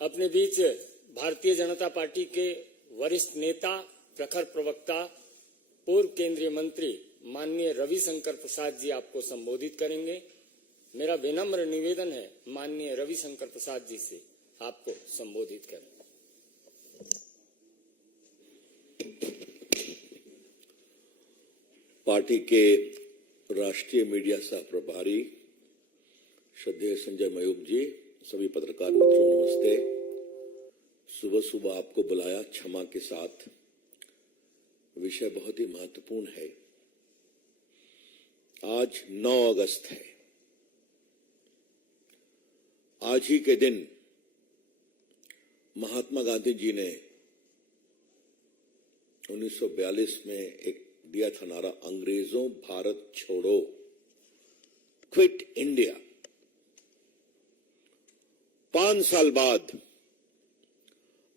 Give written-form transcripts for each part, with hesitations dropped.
अपने बीच भारतीय जनता पार्टी के वरिष्ठ नेता, प्रखर प्रवक्ता, पूर्व केंद्रीय मंत्री माननीय रविशंकर प्रसाद जी आपको संबोधित करेंगे। मेरा विनम्र निवेदन है माननीय रविशंकर प्रसाद जी से आपको संबोधित करें। पार्टी के राष्ट्रीय मीडिया सह प्रभारी श्रद्धेय संजय मयूख जी, सभी पत्रकार मित्रों नमस्ते। सुबह सुबह आपको बुलाया क्षमा के साथ। विषय बहुत ही महत्वपूर्ण है। आज 9 अगस्त है। आज ही के दिन महात्मा गांधी जी ने 1942 में एक दिया था नारा, अंग्रेजों भारत छोड़ो, क्विट इंडिया। 5 साल बाद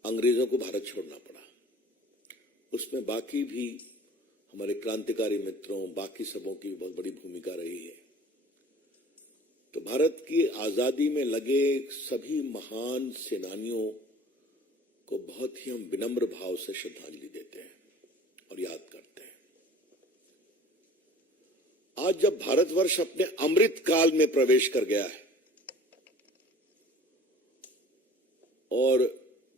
अंग्रेजों को भारत छोड़ना पड़ा। उसमें बाकी भी हमारे क्रांतिकारी मित्रों, बाकी सबों की बहुत बड़ी भूमिका रही है। तो भारत की आजादी में लगे सभी महान सेनानियों को बहुत ही हम विनम्र भाव से श्रद्धांजलि देते हैं और याद करते हैं। आज जब भारतवर्ष अपने अमृत काल में प्रवेश कर गया है और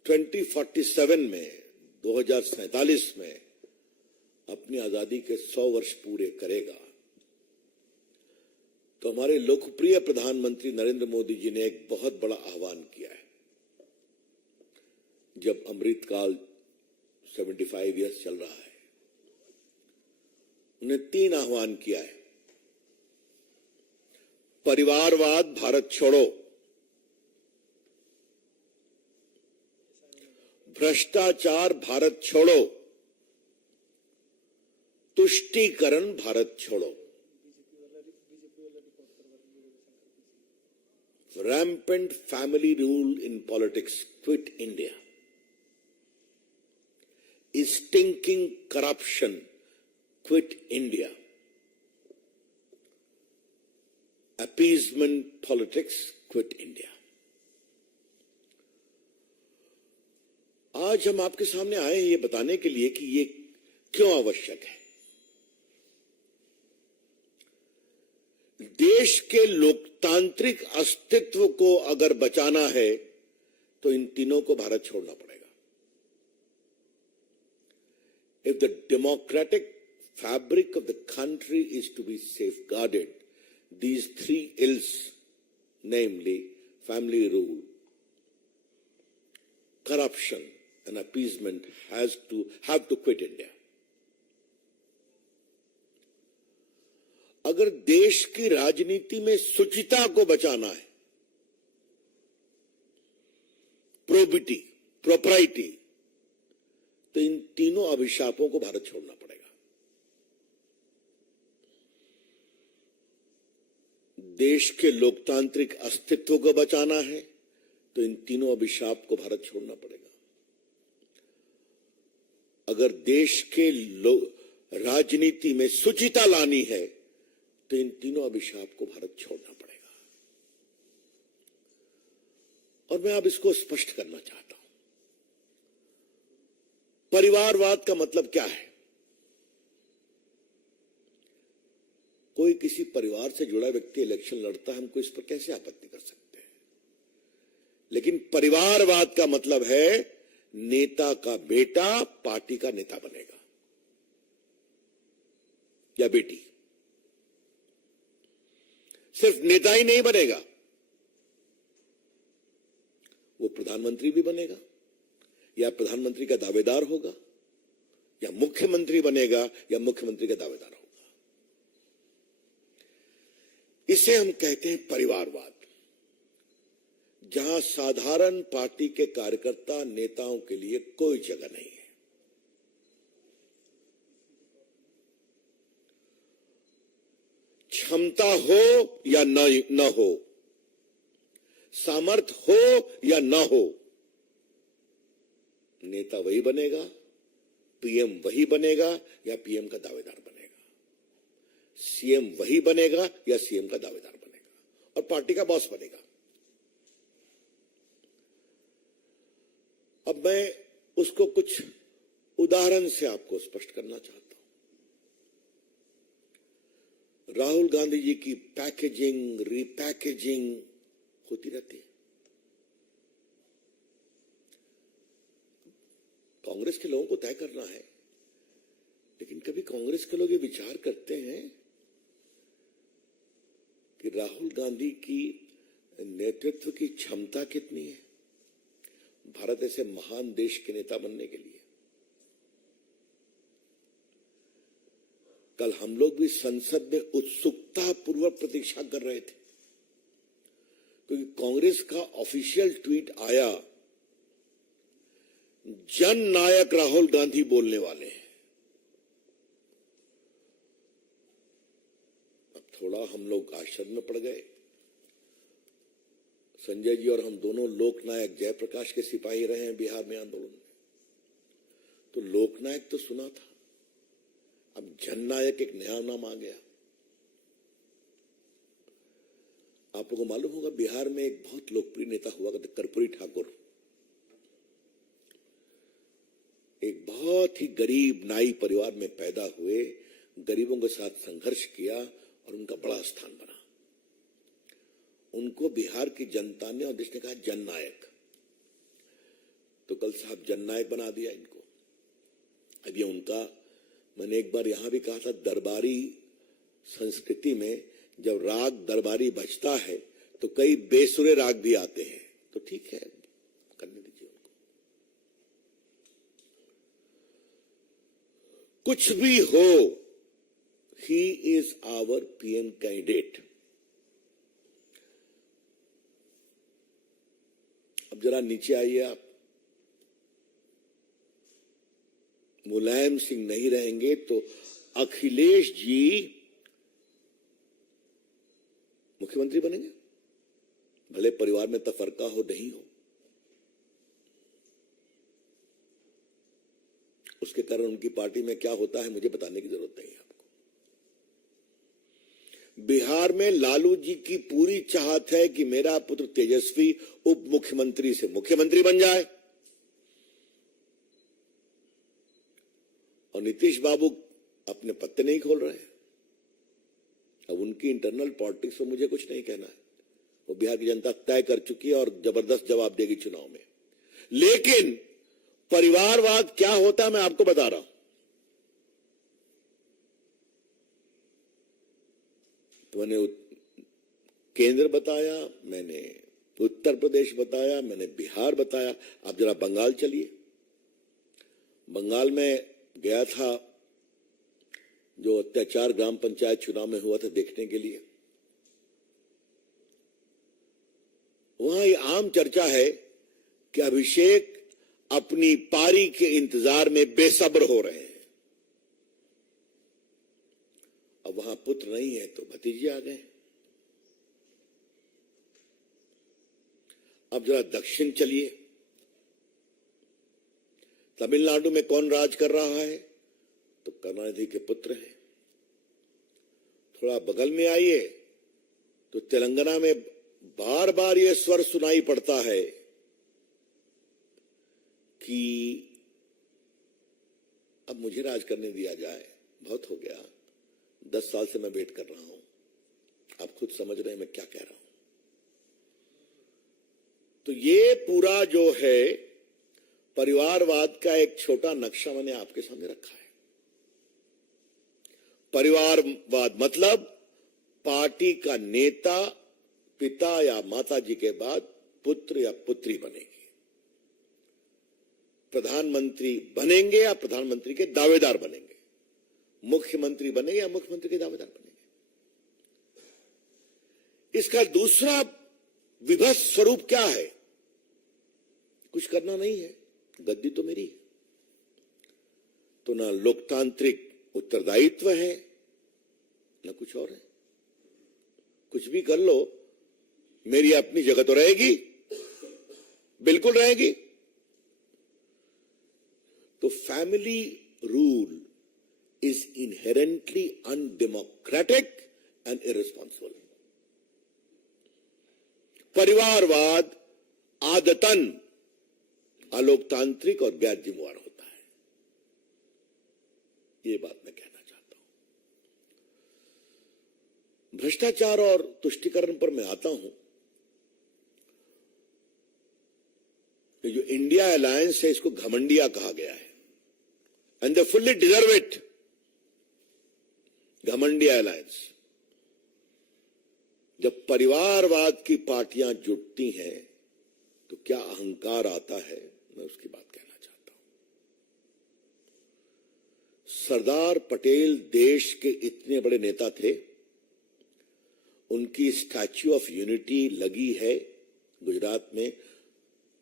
2047 में 2047 में अपनी आजादी के 100 वर्ष पूरे करेगा, तो हमारे लोकप्रिय प्रधानमंत्री नरेंद्र मोदी जी ने एक बहुत बड़ा आह्वान किया है। जब अमृतकाल 75 ईयर्स चल रहा है, उन्हें 3 आह्वान किया है। परिवारवाद भारत छोड़ो, भ्रष्टाचार भारत छोड़ो, तुष्टीकरण भारत छोड़ो। Rampant family rule in politics, quit India. Stinking corruption, quit India. Appeasement politics, quit India. आज हम आपके सामने आए हैं ये बताने के लिए कि ये क्यों आवश्यक है। देश के लोकतांत्रिक अस्तित्व को अगर बचाना है तो इन तीनों को भारत छोड़ना पड़ेगा। If the democratic fabric of the country is to be safeguarded, these 3 ills, namely family rule, corruption and appeasement, have to quit India. अगर देश की राजनीति में शुचिता को बचाना है, प्रोबिटी, प्रोप्राइटी, तो इन तीनों अभिशापों को भारत छोड़ना पड़ेगा। देश के लोकतांत्रिक अस्तित्व को बचाना है तो इन तीनों अभिशाप को भारत छोड़ना पड़ेगा। अगर देश के राजनीति में शुचिता लानी है तो इन तीनों अभिशाप को भारत छोड़ना पड़ेगा। और मैं अब इसको स्पष्ट करना चाहता हूं। परिवारवाद का मतलब क्या है? कोई किसी परिवार से जुड़ा व्यक्ति इलेक्शन लड़ता है, हमको इस पर कैसे आपत्ति कर सकते हैं। लेकिन परिवारवाद का मतलब है नेता का बेटा पार्टी का नेता बनेगा या बेटी। सिर्फ नेता ही नहीं बनेगा, वो प्रधानमंत्री भी बनेगा या प्रधानमंत्री का दावेदार होगा या मुख्यमंत्री बनेगा या मुख्यमंत्री का दावेदार होगा। इसे हम कहते हैं परिवारवाद, जहां साधारण पार्टी के कार्यकर्ता नेताओं के लिए कोई जगह नहीं है। क्षमता हो या न हो, सामर्थ हो या न हो, नेता वही बनेगा, पीएम वही बनेगा या पीएम का दावेदार बनेगा, सीएम वही बनेगा या सीएम का दावेदार बनेगा और पार्टी का बॉस बनेगा। अब मैं उसको कुछ उदाहरण से आपको स्पष्ट करना चाहता हूं। राहुल गांधी जी की पैकेजिंग, रीपैकेजिंग होती रहती है। कांग्रेस के लोगों को तय करना है, लेकिन कभी कांग्रेस के लोग ये विचार करते हैं कि राहुल गांधी की नेतृत्व की क्षमता कितनी है भारत ऐसे महान देश के नेता बनने के लिए। कल हम लोग भी संसद में उत्सुकता पूर्वक प्रतीक्षा कर रहे थे, क्योंकि कांग्रेस का ऑफिशियल ट्वीट आया, जन नायक राहुल गांधी बोलने वाले हैं। अब थोड़ा हम लोग आश्चर्य में पड़ गए। संजय जी और हम दोनों लोकनायक जयप्रकाश के सिपाही रहे हैं बिहार में आंदोलन में, तो लोकनायक तो सुना था, अब जननायक एक नया नाम आ गया। आप लोगों को मालूम होगा, बिहार में एक बहुत लोकप्रिय नेता हुआ करते कर्पूरी ठाकुर, एक बहुत ही गरीब नाई परिवार में पैदा हुए, गरीबों के साथ संघर्ष किया और उनका बड़ा स्थान बना। उनको बिहार की जनता ने और देश ने कहा जननायक, तो कल साहब जननायक बना दिया इनको। अब ये उनका, मैंने एक बार यहां भी कहा था, दरबारी संस्कृति में जब राग दरबारी बजता है तो कई बेसुरे राग भी आते हैं, तो ठीक है, करने दीजिए उनको। कुछ भी हो, he is our PM candidate. अब जरा नीचे आइए आप। मुलायम सिंह नहीं रहेंगे तो अखिलेश जी मुख्यमंत्री बनेंगे, भले परिवार में तफरका हो नहीं हो। उसके कारण उनकी पार्टी में क्या होता है मुझे बताने की जरूरत नहीं है आपको। बिहार में लालू जी की पूरी चाहत है कि मेरा पुत्र तेजस्वी उप मुख्यमंत्री से मुख्यमंत्री बन जाए, और नीतीश बाबू अपने पत्ते नहीं खोल रहे हैं। अब उनकी इंटरनल पॉलिटिक्स में मुझे कुछ नहीं कहना है, वो बिहार की जनता तय कर चुकी है और जबरदस्त जवाब देगी चुनाव में। लेकिन परिवारवाद क्या होता है मैं आपको बता रहा हूं। तो मैंने केंद्र बताया, मैंने उत्तर प्रदेश बताया, मैंने बिहार बताया। आप जरा बंगाल चलिए। बंगाल में गया था, जो अत्याचार ग्राम पंचायत चुनाव में हुआ था, देखने के लिए। वहां ये आम चर्चा है कि अभिषेक अपनी पारी के इंतजार में बेसब्र हो रहे हैं। अब वहां पुत्र नहीं है तो भतीजे आ गए। अब जरा दक्षिण चलिए। तमिलनाडु में कौन राज कर रहा है? तो करुणानिधि के पुत्र हैं। थोड़ा बगल में आइए तो तेलंगाना में बार बार यह स्वर सुनाई पड़ता है कि अब मुझे राज करने दिया जाए, बहुत हो गया, 10 साल से मैं वेट कर रहा हूं। आप खुद समझ रहे हैं मैं क्या कह रहा हूं। तो ये पूरा जो है परिवारवाद का एक छोटा नक्शा मैंने आपके सामने रखा है। परिवारवाद मतलब पार्टी का नेता पिता या माता जी के बाद पुत्र या पुत्री बनेगी, प्रधानमंत्री बनेंगे या प्रधानमंत्री के दावेदार बनेंगे, मुख्यमंत्री बनेंगे या मुख्यमंत्री के दावेदार बनेंगे। इसका दूसरा विभत्स स्वरूप क्या है? कुछ करना नहीं है, गद्दी तो मेरी है। तो ना लोकतांत्रिक उत्तरदायित्व है ना कुछ और है। कुछ भी कर लो, मेरी अपनी जगह तो रहेगी, बिल्कुल रहेगी। तो family rule is inherently undemocratic and irresponsible. परिवारवाद आदतन अलोकतांत्रिक और गैर जिम्मेवार होता है। ये बात मैं कहना चाहता हूं। भ्रष्टाचार और तुष्टीकरण पर मैं आता हूं। कि जो इंडिया अलायंस है, इसको घमंडिया कहा गया है, and they fully deserve it. घमंडिया अलायंस। जब परिवारवाद की पार्टियां जुटती हैं तो क्या अहंकार आता है, मैं उसकी बात कहना चाहता हूं। सरदार पटेल देश के इतने बड़े नेता थे, उनकी स्टैच्यू ऑफ यूनिटी लगी है गुजरात में।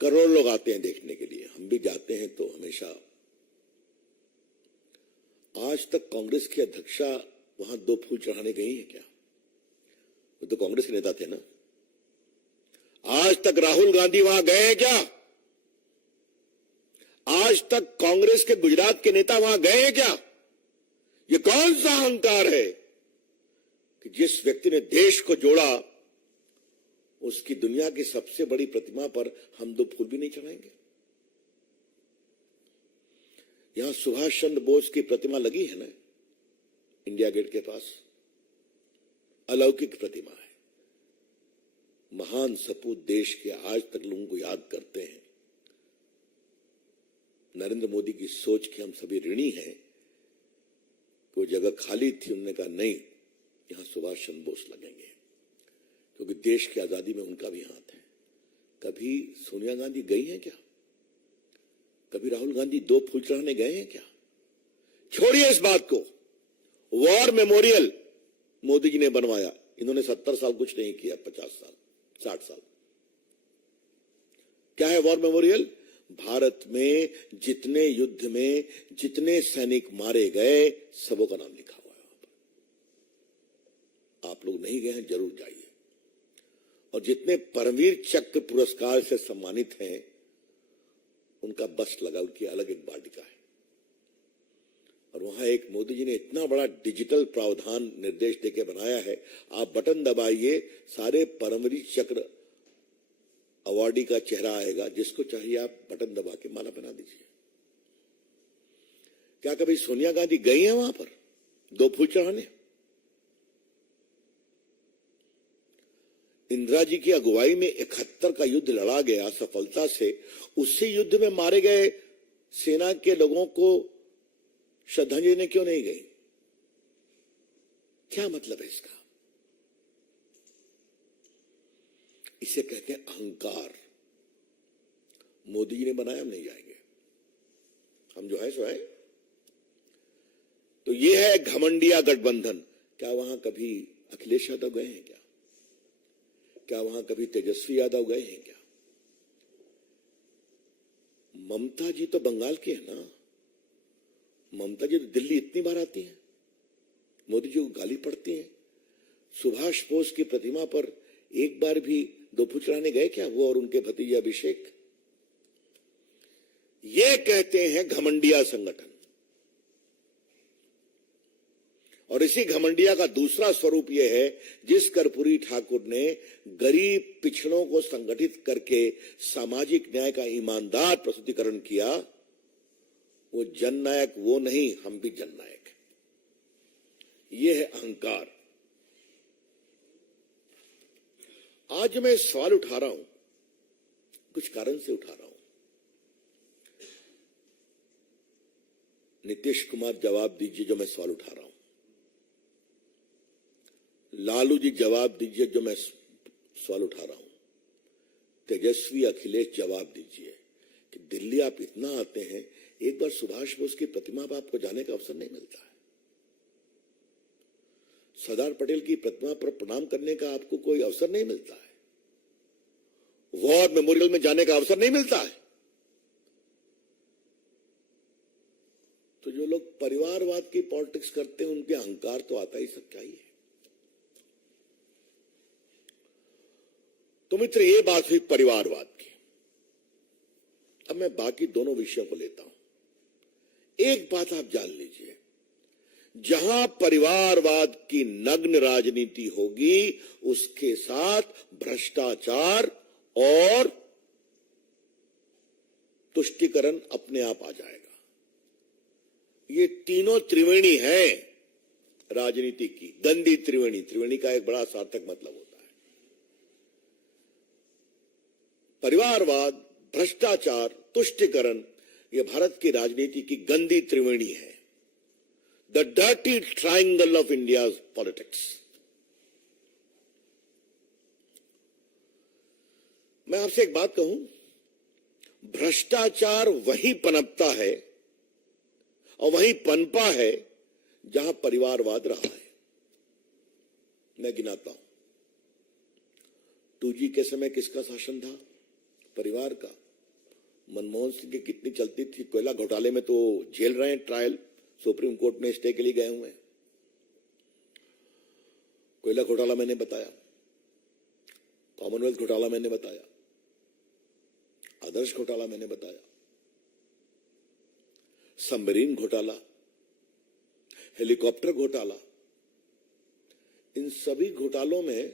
करोड़ लोग आते हैं देखने के लिए, हम भी जाते हैं तो हमेशा। आज तक कांग्रेस की अध्यक्षा वहां 2 फूल चढ़ाने गई है क्या? वो तो कांग्रेस के नेता थे ना। आज तक राहुल गांधी वहां गए हैं क्या? आज तक कांग्रेस के गुजरात के नेता वहां गए हैं क्या? ये कौन सा अहंकार है कि जिस व्यक्ति ने देश को जोड़ा, उसकी दुनिया की सबसे बड़ी प्रतिमा पर हम 2 फूल भी नहीं चढ़ाएंगे? यहां सुभाष चंद्र बोस की प्रतिमा लगी है ना, इंडिया गेट के पास। अलौकिक प्रतिमा है। महान सपूत देश के आज तक लोगों को याद करते हैं। नरेंद्र मोदी की सोच के हम सभी ऋणी हैं। वो जगह खाली थी, उन्होंने कहा नहीं, यहां सुभाष चंद्र बोस लगेंगे, क्योंकि देश की आजादी में उनका भी हाथ है। कभी सोनिया गांधी गई हैं क्या? कभी राहुल गांधी 2 फूल चढ़ाने गए हैं क्या? छोड़िए इस बात को। वॉर मेमोरियल मोदी जी ने बनवाया, इन्होंने 70 साल कुछ नहीं किया, 50 साल 60 साल। क्या है वॉर मेमोरियल? भारत में जितने युद्ध में जितने सैनिक मारे गए, सबों का नाम लिखा हुआ है वहां पर। आप लोग नहीं गए हैं, जरूर जाइए। और जितने परमवीर चक्र पुरस्कार से सम्मानित हैं, उनका बस लगा, उनकी अलग एक वाटिका है। और वहां एक मोदी जी ने इतना बड़ा डिजिटल प्रावधान निर्देश देके बनाया है, आप बटन दबाइए, सारे परमवीर चक्र अवार्डी का चेहरा आएगा। जिसको चाहिए आप बटन दबा के माला बना दीजिए। क्या कभी सोनिया गांधी गई है वहां पर 2 फूल चढ़ाने? इंदिरा जी की अगुवाई में 71 का युद्ध लड़ा गया सफलता से। उसी युद्ध में मारे गए सेना के लोगों को श्रद्धांजलि देने क्यों नहीं गई? क्या मतलब है इसका? इसे कहते हैं अहंकार। मोदी जी ने बनाया, हम नहीं जाएंगे, हम जो है सो है। तो ये है घमंडिया गठबंधन। क्या वहां कभी अखिलेश यादव गए हैं क्या? क्या वहां कभी तेजस्वी यादव गए हैं क्या? ममता जी तो बंगाल की है ना। ममता जी तो दिल्ली इतनी बार आती हैं, मोदी जी को गाली पड़ती हैं। सुभाष बोस की प्रतिमा पर एक बार भी 2 फूल चढ़ाने गए क्या वो और उनके भतीजे अभिषेक? ये कहते हैं घमंडिया संगठन। और इसी घमंडिया का दूसरा स्वरूप यह है, जिस कर्पूरी ठाकुर ने गरीब पिछड़ों को संगठित करके सामाजिक न्याय का ईमानदार प्रस्तुतिकरण किया, वो जननायक वो नहीं, हम भी जननायक हैं। ये है अहंकार। आज मैं सवाल उठा रहा हूं, कुछ कारण से उठा रहा हूं। नीतीश कुमार जवाब दीजिए जो मैं सवाल उठा रहा हूं। लालू जी जवाब दीजिए जो मैं सवाल उठा रहा हूं। तेजस्वी अखिलेश जवाब दीजिए कि दिल्ली आप इतना आते हैं, एक बार सुभाष बोस की प्रतिमा पर आपको जाने का अवसर नहीं मिलता है। सरदार पटेल की प्रतिमा पर प्रणाम करने का आपको कोई अवसर नहीं मिलता है। वॉर मेमोरियल में जाने का अवसर नहीं मिलता है। तो जो लोग परिवारवाद की पॉलिटिक्स करते हैं, उनके अहंकार तो आता ही सबका ही है। तो मित्र, ये बात हुई परिवारवाद की। अब मैं बाकी दोनों विषयों को लेता हूं। एक बात आप जान लीजिए, जहां परिवारवाद की नग्न राजनीति होगी, उसके साथ भ्रष्टाचार और तुष्टिकरण अपने आप आ जाएगा। ये तीनों त्रिवेणी है राजनीति की, गंदी त्रिवेणी। त्रिवेणी का एक बड़ा सार्थक मतलब होता है परिवारवाद, भ्रष्टाचार, तुष्टिकरण। ये भारत की राजनीति की गंदी त्रिवेणी है, the dirty triangle of India's politics. मैं आपसे एक बात कहूं, भ्रष्टाचार वहीं पनपता है और वहीं पनपा है जहां परिवारवाद रहा है। मैं गिनाता हूं, 2G के समय किसका शासन था? परिवार का। मनमोहन सिंह की कितनी चलती थी? कोयला घोटाले में तो जेल रहे हैं, ट्रायल सुप्रीम कोर्ट में स्टे के लिए गए हुए हैं। कोयला घोटाला मैंने बताया, कॉमनवेल्थ घोटाला मैंने बताया, आदर्श घोटाला मैंने बताया, सबमरीन घोटाला, हेलीकॉप्टर घोटाला। इन सभी घोटालों में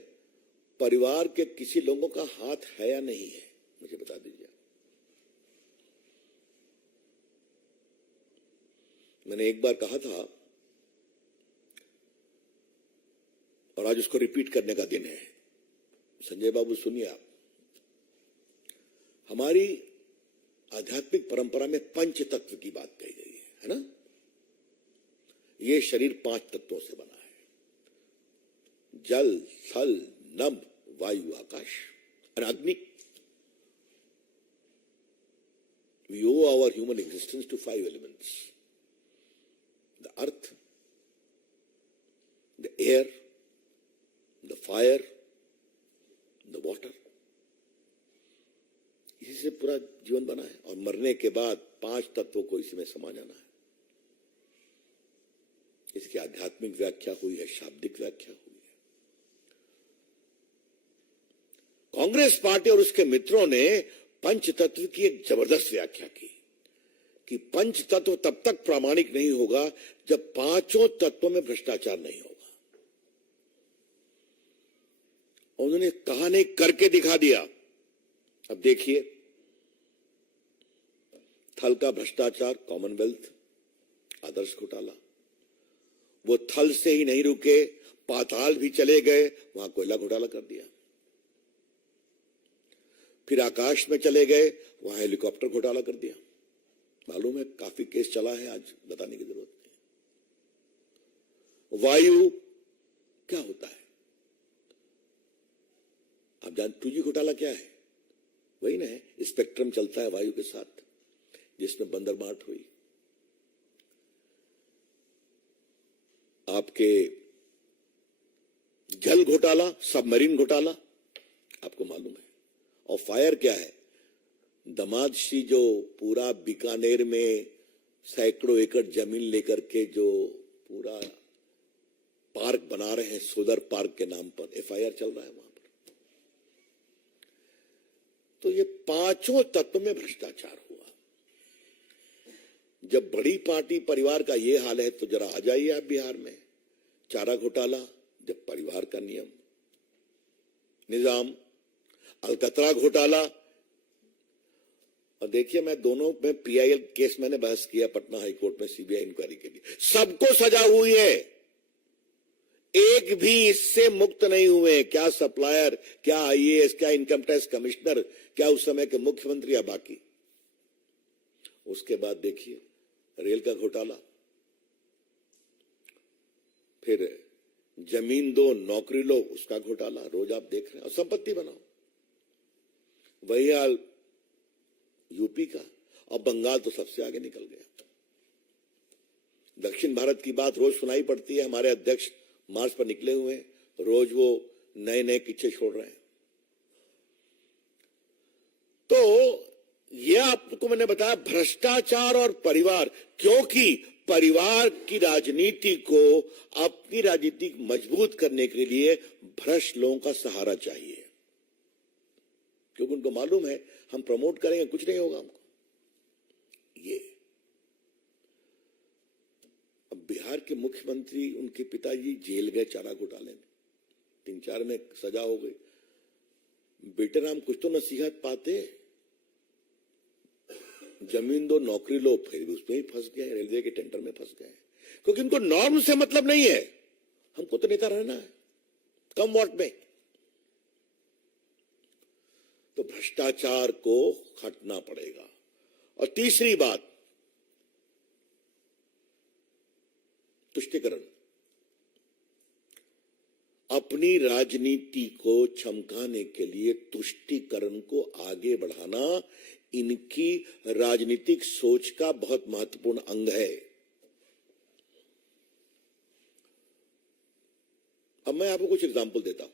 परिवार के किसी लोगों का हाथ है या नहीं है? मुझे बता दीजिए। मैंने एक बार कहा था और आज उसको रिपीट करने का दिन है। संजय बाबू सुनिए आप, हमारी आध्यात्मिक परंपरा में पंच तत्व की बात कही गई है ना? ये शरीर 5 तत्वों से बना है, जल, थल, नभ, वायु, आकाश और अग्नि। We owe our human existence to 5 elements: the earth, the air, the fire, the water. इसी से पूरा जीवन बना है और मरने के बाद 5 तत्वों को इसी में समा जाना है। इसकी आध्यात्मिक व्याख्या हुई है, शाब्दिक व्याख्या हुई है। कांग्रेस पार्टी और उसके मित्रों ने पंच तत्व की एक जबरदस्त व्याख्या की कि पंच तत्व तब तक प्रामाणिक नहीं होगा जब 5 तत्वों में भ्रष्टाचार नहीं होगा। उन्होंने कहा नहीं, करके दिखा दिया। अब देखिए, थल का भ्रष्टाचार, कॉमनवेल्थ, आदर्श घोटाला। वो थल से ही नहीं रुके, पाताल भी चले गए, वहां कोयला घोटाला कर दिया। फिर आकाश में चले गए, वहां हेलीकॉप्टर घोटाला कर दिया। मालूम है, काफी केस चला है, आज बताने की जरूरत नहीं। वायु क्या होता है आप जानते? 2G घोटाला क्या है? वही ना है, स्पेक्ट्रम चलता है वायु के साथ, जिसमें बंदरबाट हुई। आपके जल घोटाला, सबमरीन घोटाला, आपको मालूम है। और फायर क्या है? दामाद श्री जो पूरा बीकानेर में सैकड़ों एकड़ जमीन लेकर के जो पूरा पार्क बना रहे हैं, सोलर पार्क के नाम पर, FIR चल रहा है वहां पर। तो ये 5 तत्व में भ्रष्टाचार हुआ। जब बड़ी पार्टी परिवार का ये हाल है तो जरा आ जाइए आप बिहार में। चारा घोटाला, जब परिवार का निजाम, अलकतरा घोटाला। और देखिए, मैं दोनों में PIL केस मैंने बहस किया पटना हाईकोर्ट में CBI इंक्वायरी के लिए। सबको सजा हुई है, एक भी इससे मुक्त नहीं हुए। क्या सप्लायर, क्या IAS, क्या इनकम टैक्स कमिश्नर, क्या उस समय के मुख्यमंत्री या बाकी। उसके बाद देखिए रेल का घोटाला, फिर जमीन दो नौकरी लो, उसका घोटाला रोज आप देख रहे हैं। और संपत्ति बनाओ, वही हाल यूपी का। और बंगाल तो सबसे आगे निकल गया। दक्षिण भारत की बात रोज सुनाई पड़ती है। हमारे अध्यक्ष मार्च पर निकले हुए हैं, रोज वो नए नए किस्से छोड़ रहे हैं। तो ये आपको मैंने बताया, भ्रष्टाचार और परिवार। क्योंकि परिवार की राजनीति को अपनी राजनीति मजबूत करने के लिए भ्रष्ट लोगों का सहारा चाहिए, क्योंकि उनको मालूम है हम प्रमोट करेंगे कुछ नहीं होगा हमको। ये अब बिहार के मुख्यमंत्री, उनके पिताजी जेल गए चारा घोटाले में, 3-4 में सजा हो गई। बेटे राम कुछ तो नसीहत पाते। जमीन दो नौकरी लो, फिर भी उसमें ही फंस गए, रेलवे के टेंडर में फंस गए, क्योंकि इनको नॉर्म से मतलब नहीं है। हमको तो नेता रहना है, कम वोट में। तो भ्रष्टाचार को हटना पड़ेगा। और तीसरी बात, तुष्टीकरण। अपनी राजनीति को चमकाने के लिए तुष्टीकरण को आगे बढ़ाना इनकी राजनीतिक सोच का बहुत महत्वपूर्ण अंग है। अब मैं आपको कुछ एग्जांपल देता हूं।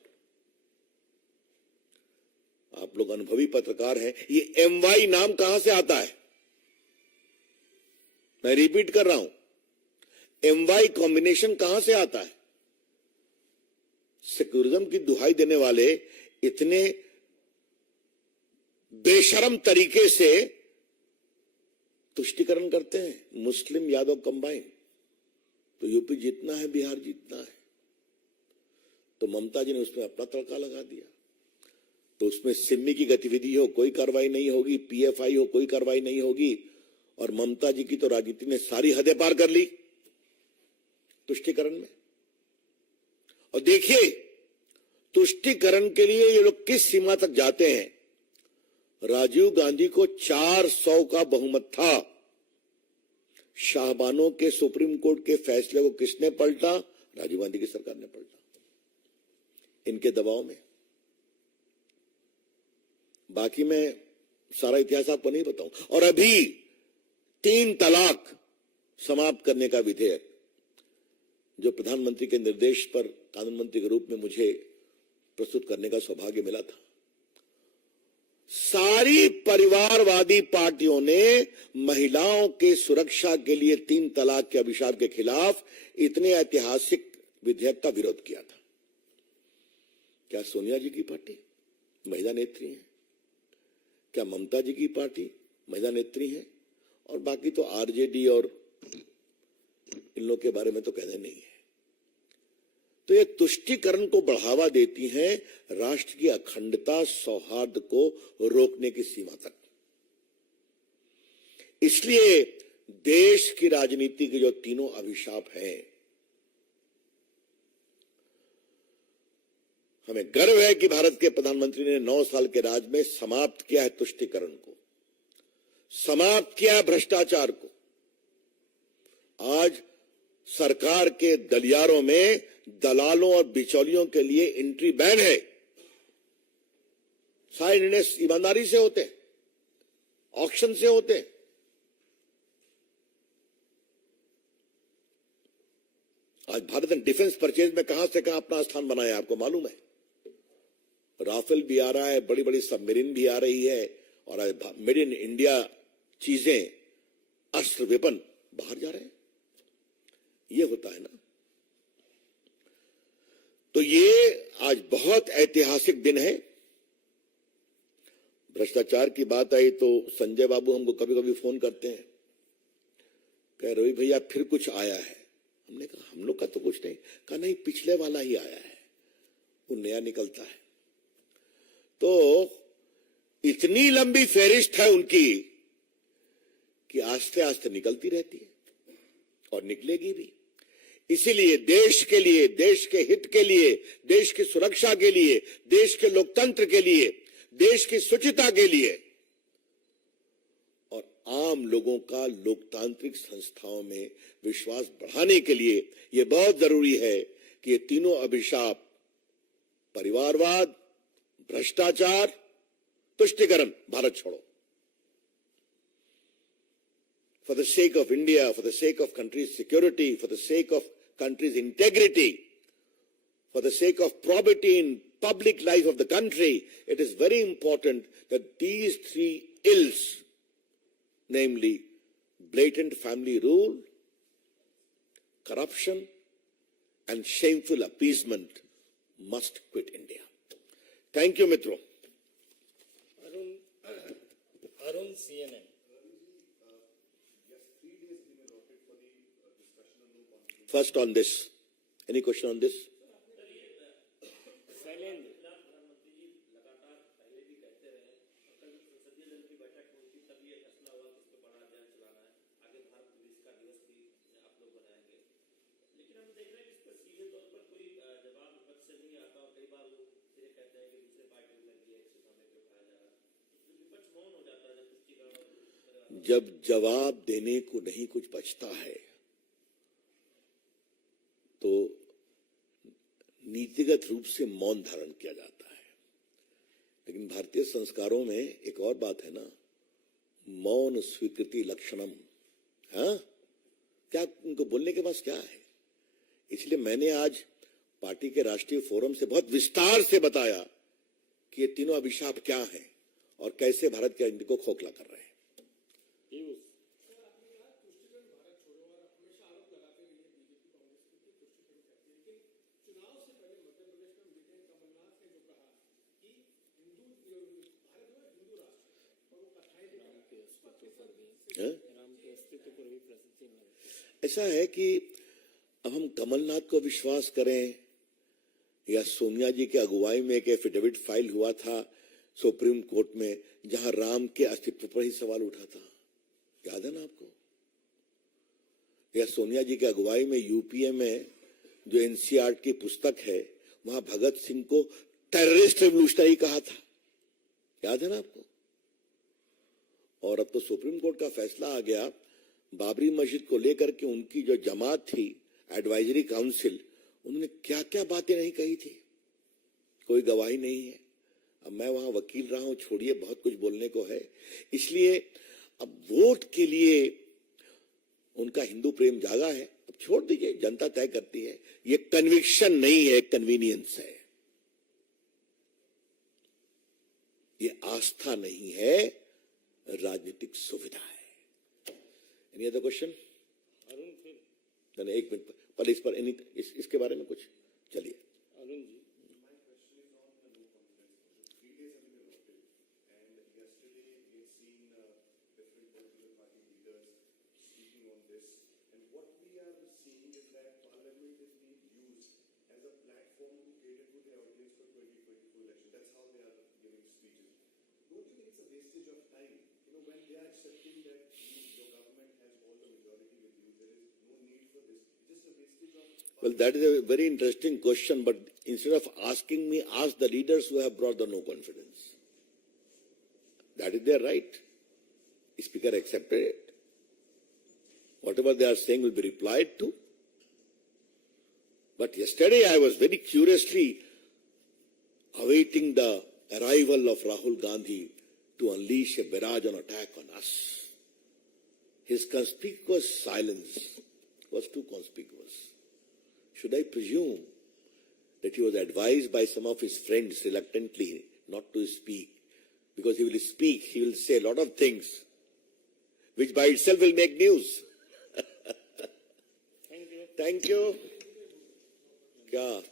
आप लोग अनुभवी पत्रकार हैं, ये MY नाम कहां से आता है? मैं रिपीट कर रहा हूं, MY कॉम्बिनेशन कहां से आता है? सेक्युलरिज्म की दुहाई देने वाले इतने बेशरम तरीके से तुष्टीकरण करते हैं, मुस्लिम यादव कंबाइन, तो यूपी जीतना है, बिहार जीतना है। तो ममता जी ने उसमें अपना तड़का लगा दिया। तो उसमें सिम्मी की गतिविधि हो, कोई कार्रवाई नहीं होगी, PFI हो, कोई कार्रवाई नहीं होगी। और ममता जी की तो राजनीति ने सारी हदें पार कर ली तुष्टीकरण में। और देखिए, तुष्टीकरण के लिए ये लोग किस सीमा तक जाते हैं। राजीव गांधी को 400 का बहुमत था। शाहबानों के सुप्रीम कोर्ट के फैसले को किसने पलटा? राजीव गांधी की सरकार ने पलटा, इनके दबाव में। बाकी मैं सारा इतिहास आपको नहीं बताऊं। और अभी 3 तलाक समाप्त करने का विधेयक, जो प्रधानमंत्री के निर्देश पर कानून मंत्री के रूप में मुझे प्रस्तुत करने का सौभाग्य मिला था, सारी परिवारवादी पार्टियों ने महिलाओं के सुरक्षा के लिए 3 तलाक के अभिशाप के खिलाफ इतने ऐतिहासिक विधेयक का विरोध किया था। क्या सोनिया जी की पार्टी महिला नेत्री है? क्या ममता जी की पार्टी महिला नेत्री है? और बाकी तो RJD और इन लोग के बारे में तो कहने नहीं है। तो ये तुष्टीकरण को बढ़ावा देती हैं राष्ट्र की अखंडता, सौहार्द को रोकने की सीमा तक। इसलिए देश की राजनीति के जो तीनों अभिशाप हैं, हमें गर्व है कि भारत के प्रधानमंत्री ने 9 साल के राज में समाप्त किया है तुष्टीकरण को, समाप्त किया है भ्रष्टाचार को। आज सरकार के गलियारों में दलालों और बिचौलियों के लिए एंट्री बैन है। सारे निर्णय ईमानदारी से होते हैं, ऑक्शन से होते हैं। आज भारत ने डिफेंस परचेज में कहां से कहां अपना स्थान बनाया, आपको मालूम है। राफेल भी आ रहा है, बड़ी बड़ी सबमरीन भी आ रही है, और आज मेड इन इंडिया चीजें, अस्त्र वेपन बाहर जा रहे हैं। ये होता है ना। तो ये आज बहुत ऐतिहासिक दिन है। भ्रष्टाचार की बात आई तो संजय बाबू हमको कभी कभी फोन करते हैं, कह रवि भैया फिर कुछ आया है। हमने कहा हम लोग का तो कुछ नहीं। कहा नहीं, पिछले वाला ही आया है, वो नया निकलता है। तो इतनी लंबी फेरिस्त है उनकी कि आस्ते आस्ते निकलती रहती है और निकलेगी भी। इसीलिए देश के लिए, देश के हित के लिए, देश की सुरक्षा के लिए, देश के लोकतंत्र के लिए, देश की शुचिता के लिए और आम लोगों का लोकतांत्रिक संस्थाओं में विश्वास बढ़ाने के लिए यह बहुत जरूरी है कि ये तीनों अभिशाप, परिवारवाद, भ्रष्टाचार, तुष्टीकरण, भारत छोड़ो, for the sake of India, for the sake of country's security, for the sake of country's integrity, for the sake of probity in public life of the country, it is very important that these 3 ills, namely blatant family rule, corruption, and shameful appeasement, must quit India. Thank you, Mitro. Arun CNN. First on this. Any question on this? जब जवाब देने को नहीं कुछ बचता है तो नीतिगत रूप से मौन धारण किया जाता है। लेकिन भारतीय संस्कारों में एक और बात है ना, मौन स्वीकृति लक्षणम। हाँ, क्या उनको बोलने के पास क्या है? इसलिए मैंने आज पार्टी के राष्ट्रीय फोरम से बहुत विस्तार से बताया कि ये तीनों अभिशाप क्या हैं और कैसे भारत के राजनीति को खोखला कर रहे हैं। ऐसा है कि अब हम कमलनाथ को विश्वास करें या सोनिया जी की अगुवाई में एक एफिडेविट फाइल हुआ था सुप्रीम कोर्ट में जहां राम के अस्तित्व पर ही सवाल उठा था, याद है ना आपको? या सोनिया जी की अगुवाई में यूपीए में जो एनसीईआरटी की पुस्तक है वहां भगत सिंह को टेररिस्ट रेवोल्यूशनरी कहा था, याद है ना आपको? और अब तो सुप्रीम कोर्ट का फैसला आ गया, बाबरी मस्जिद को लेकर के उनकी जो जमात थी एडवाइजरी काउंसिल, उन्होंने क्या क्या बातें नहीं कही थी, कोई गवाही नहीं है। अब मैं वहां वकील रहा हूं, छोड़िए, बहुत कुछ बोलने को है। इसलिए अब वोट के लिए उनका हिंदू प्रेम जागा है, अब छोड़ दीजिए, जनता तय करती है। ये कन्विक्शन नहीं है, कन्वीनियंस है। ये आस्था नहीं है, राजनीतिक सुविधा है। Any other question? अरुण फिर मैंने एक मिनट पहले इस पर इसके बारे में कुछ, चलिए। Arun ji, Well, that is a very interesting question, but instead of asking me, ask the leaders who have brought the no confidence. That is their right. Speaker accepted it. Whatever they are saying will be replied to. But yesterday I was very curiously awaiting the arrival of Rahul Gandhi to unleash a barrage on attack on us. His conspicuous silence was too conspicuous. Should I presume that he was advised by some of his friends reluctantly not to speak? Because he will speak, he will say a lot of things, which by itself will make news. Thank you. Thank you. क्या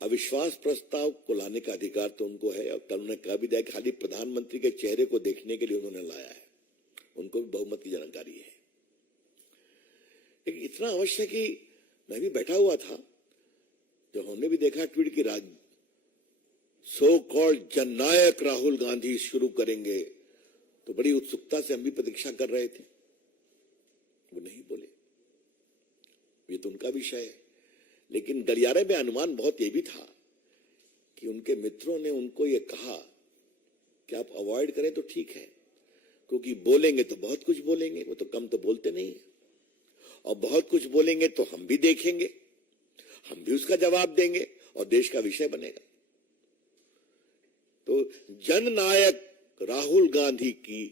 अविश्वास प्रस्ताव को लाने का अधिकार तो उनको है, और कल उन्होंने कहा भी दिया कि खाली प्रधानमंत्री के चेहरे को देखने के लिए उन्होंने लाया है, उनको भी बहुमत की जानकारी है। लेकिन इतना अवश्य कि मैं भी बैठा हुआ था, जब हमने भी देखा ट्वीट की सो कॉल्ड जननायक राहुल गांधी शुरू करेंगे, तो बड़ी उत्सुकता से हम भी प्रतीक्षा कर रहे थे। वो नहीं बोले, ये तो उनका विषय है। लेकिन गलियारे में अनुमान बहुत ये भी था कि उनके मित्रों ने उनको ये कहा कि आप अवॉइड करें तो ठीक है, क्योंकि बोलेंगे तो बहुत कुछ बोलेंगे, वो तो कम तो बोलते नहीं है, और बहुत कुछ बोलेंगे तो हम भी देखेंगे, हम भी उसका जवाब देंगे और देश का विषय बनेगा। तो जननायक राहुल गांधी की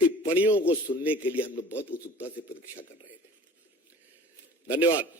टिप्पणियों को सुनने के लिए हम लोग बहुत उत्सुकता से प्रतीक्षा कर रहे थे। धन्यवाद।